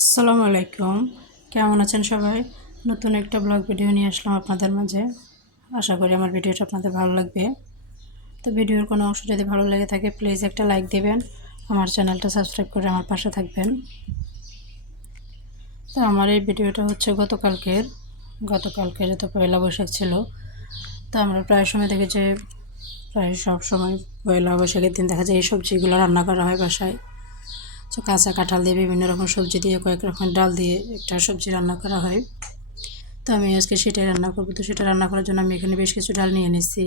আসসালামু আলাইকুম। কেমন আছেন সবাই? নতুন একটা ব্লগ ভিডিও নিয়ে আসলাম আপনাদের মাঝে। আশা করি আমার ভিডিওটা আপনাদের ভালো লাগবে। তো ভিডিওর কোনো অংশ যদি ভালো লেগে থাকে প্লিজ একটা লাইক দিবেন, আমার চ্যানেলটা সাবস্ক্রাইব করে আমার পাশে থাকবেন। তো আমার এই ভিডিওটা হচ্ছে গতকালকে তো পয়লা বৈশাখ ছিল। তো আমরা প্রায় সময় দেখি যে প্রায় সব সময় পয়লা বৈশাখের দিন দেখা যায় এই সবজিগুলো রান্না করা হয় বাসায়। তো কাঁচা কাঁঠাল দিয়ে বিভিন্ন রকম সবজি দিয়ে কয়েক রকমের ডাল দিয়ে একটা সবজি রান্না করা হয়। তো আমি আজকে সেটাই রান্না করবো। তো সেটা রান্না করার জন্য আমি এখানে বেশ কিছু ডাল নিয়ে নিচ্ছি।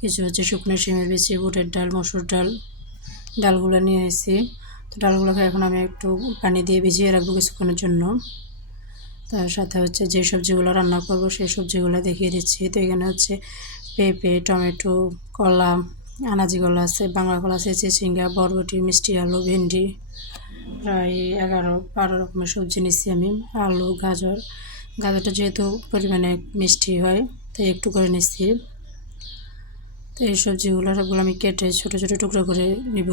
কিছু হচ্ছে শুকনো শিমের বিচি, বুটের ডাল, মসুর ডাল, ডালগুলো নিয়ে নিচ্ছি। তো ডালগুলোকে এখন আমি একটু পানি দিয়ে ভিজিয়ে রাখবো কিছুক্ষণের জন্য। তার সাথে হচ্ছে যে সবজিগুলো রান্না করব সেই সবজিগুলো দেখিয়ে দিচ্ছি। তো এখানে হচ্ছে পেঁপে, টমেটো, কলা, আনাজি কলা আছে, বাংলা কলা আছে, চিচিঙ্গা, বরবটি, মিষ্টি আলু, ভেন্ডি, প্রায় 11-12 রকমের সবজি নিচ্ছি আমি। আলু, গাজরটা যেহেতু পরিমাণে মিষ্টি হয় তাই একটু করে নিচ্ছি। তো এই সবজিগুলো সবগুলো আমি কেটে ছোটো ছোটো টুকরো করে নিব।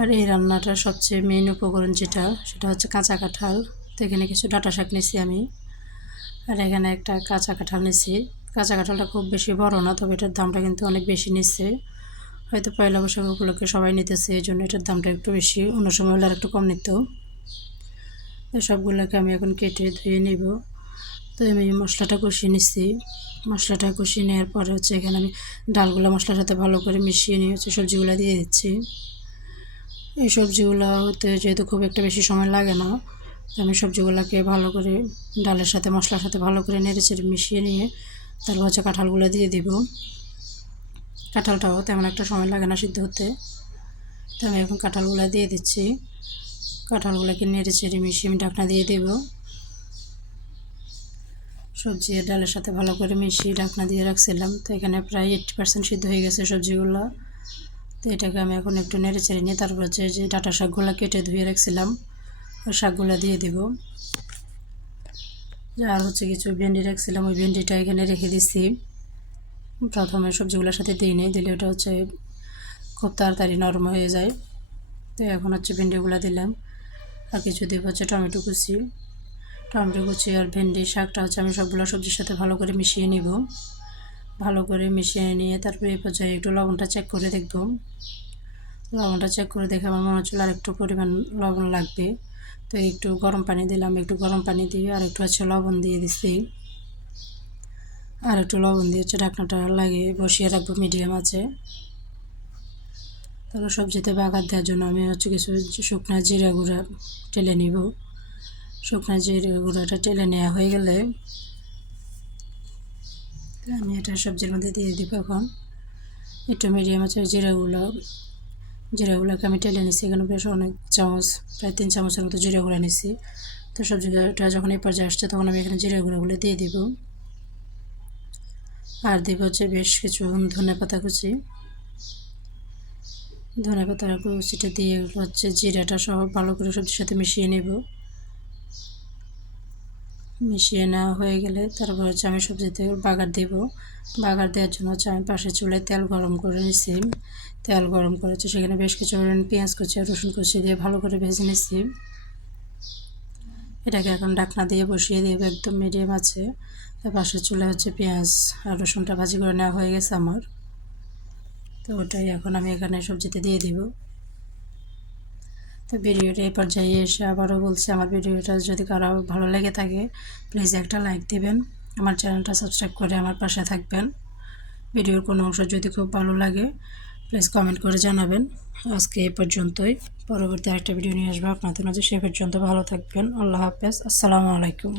আর এই রান্নাটার সবচেয়ে মেইন উপকরণ সেটা হচ্ছে কাঁচা কাঁঠাল। তো এখানে কিছু ডাঁটা শাক নিচ্ছি আমি, আর এখানে একটা কাঁচা কাঁঠাল নিচ্ছি। কাঁচা কাঁঠালটা খুব বেশি বড় না, তবে এটার দামটা কিন্তু অনেক বেশি নিচ্ছে। হয়তো পয়লা বৈশাখ উপলক্ষে সবাই নিতেছে, এই জন্য এটার দামটা একটু বেশি, অন্য সময় হলে আর একটু কম নিত। সবগুলোকে আমি এখন কেটে ধুয়ে নিব। তো আমি মশলাটা কষিয়ে নিচ্ছি। মশলাটা কষিয়ে নেওয়ার পরে হচ্ছে এখানে আমি ডালগুলো মশলার সাথে ভালো করে মিশিয়ে নিয়ে হচ্ছে সবজিগুলো দিয়ে দিচ্ছি। এই সবজিগুলো হতে যেহেতু খুব একটা বেশি সময় লাগে না, তো আমি সবজিগুলোকে ভালো করে ডালের সাথে মশলার সাথে ভালো করে নেড়েচেড়ে মিশিয়ে নিয়ে তারপর হচ্ছে কাঁঠালগুলো দিয়ে দিব। কাঁঠালটাও তেমন একটা সময় লাগে না সিদ্ধ হতে। তো আমি এখন কাঁঠালগুলো দিয়ে দিচ্ছি। কাঁঠালগুলোকে নেড়েচেড়ে মিশিয়ে আমি ঢাকনা দিয়ে দেব। সবজি ডালের সাথে ভালো করে মিশিয়ে ঢাকনা দিয়ে রাখছিলাম। তো এখানে প্রায় 80% সিদ্ধ হয়ে গেছে সবজিগুলো। তো এটাকে আমি এখন একটু নেড়ে চেড়ে নিয়ে তারপর হচ্ছে যে ডাঁটা শাকগুলো কেটে ধুয়ে রাখছিলাম ওই শাকগুলো দিয়ে দেব। আর হচ্ছে কিছু ভেন্ডি রাখছিলাম, ওই ভেন্ডিটা এখানে রেখে দিচ্ছি। প্রথমে সবজিগুলোর সাথে দিলে ওটা হচ্ছে খুব তাড়াতাড়ি নরম হয়ে যায়। তো এখন হচ্ছে ভেন্ডিগুলো দিলাম, আর কিছু দিব হচ্ছে টমেটো কুচি আর ভেন্ডি শাকটা হচ্ছে আমি সবগুলো সবজির সাথে ভালো করে মিশিয়ে নিব। ভালো করে মিশিয়ে নিয়ে তারপরে এই পর্যায়ে একটু লবণটা চেক করে দেখব। লবণটা চেক করে দেখে আমার মনে হচ্ছিল আর একটু পরিমাণ লবণ লাগবে। তো একটু গরম পানি দিলাম, একটু গরম পানি দিয়ে আর একটু হচ্ছে লবণ দিয়ে দিচ্ছি। আর একটু লবণ দিয়ে হচ্ছে ঢাকনাটা লাগিয়ে বসিয়ে রাখবো মিডিয়াম আছে। তারপর সবজিতে বাগার দেওয়ার জন্য আমি হচ্ছে কিছু শুকনো জিরা গুঁড়া টেলে নিব। শুকনো জিরা গুঁড়াটা টেলে নেওয়া হয়ে গেলে আমি এটা সবজির মধ্যে দিয়ে দিব। এখন একটু মিডিয়াম আছে জিরাগুলোকে আমি টেলে নিচ্ছি। এখানে বেশ অনেক চামচ, প্রায় 3 চামচের মতো জিরা গুঁড়া নিচ্ছি। তো সবজিটা যখন এই পর্যায়ে আসছে তখন আমি এখানে জিরা গুঁড়াগুলো দিয়ে দিব। আর দিব হচ্ছে বেশ কিছু ধনেপাতা কুচিটা দিয়ে হচ্ছে জিরাটা সহ ভালো করে সবজির সাথে মিশিয়ে নেব। মিশিয়ে নেওয়া হয়ে গেলে তারপর হচ্ছে আমি সবজিতে বাগার দেব। বাগার দেওয়ার জন্য হচ্ছে আমি পাশের চুলায় তেল গরম করে নিচ্ছি। তেল গরম করেছি, সেখানে বেশ কিছু পেঁয়াজ কুচি আর রসুন কুচি দিয়ে ভালো করে ভেজে নিচ্ছি। এটাকে এখন ঢাকনা দিয়ে বসিয়ে দেব একদম মিডিয়াম আছে। পাশের চুলায় হচ্ছে পেঁয়াজ আর রসুনটা ভাজি করে নেওয়া হয়ে গেছে আমার। তো ওটাই এখন আমি এখানে সবজিতে দিয়ে দিব। তো ভিডিওটা এই পর্যায়ে এসে আবারও বলছি, আমার ভিডিওটা যদি কারো ভালো লেগে থাকে প্লিজ একটা লাইক দিবেন, আমার চ্যানেলটা সাবস্ক্রাইব করে আমার পাশে থাকবেন। ভিডিওর কোনো অংশ যদি খুব ভালো লাগে প্লিজ কমেন্ট করে জানাবেন। আজকে এই পর্যন্তই, পরবর্তী আরেকটা ভিডিও নিয়ে আসবো আপনাদের মাঝে। সে পর্যন্ত ভালো থাকবেন। আল্লাহ হাফেজ, আসসালামু আলাইকুম।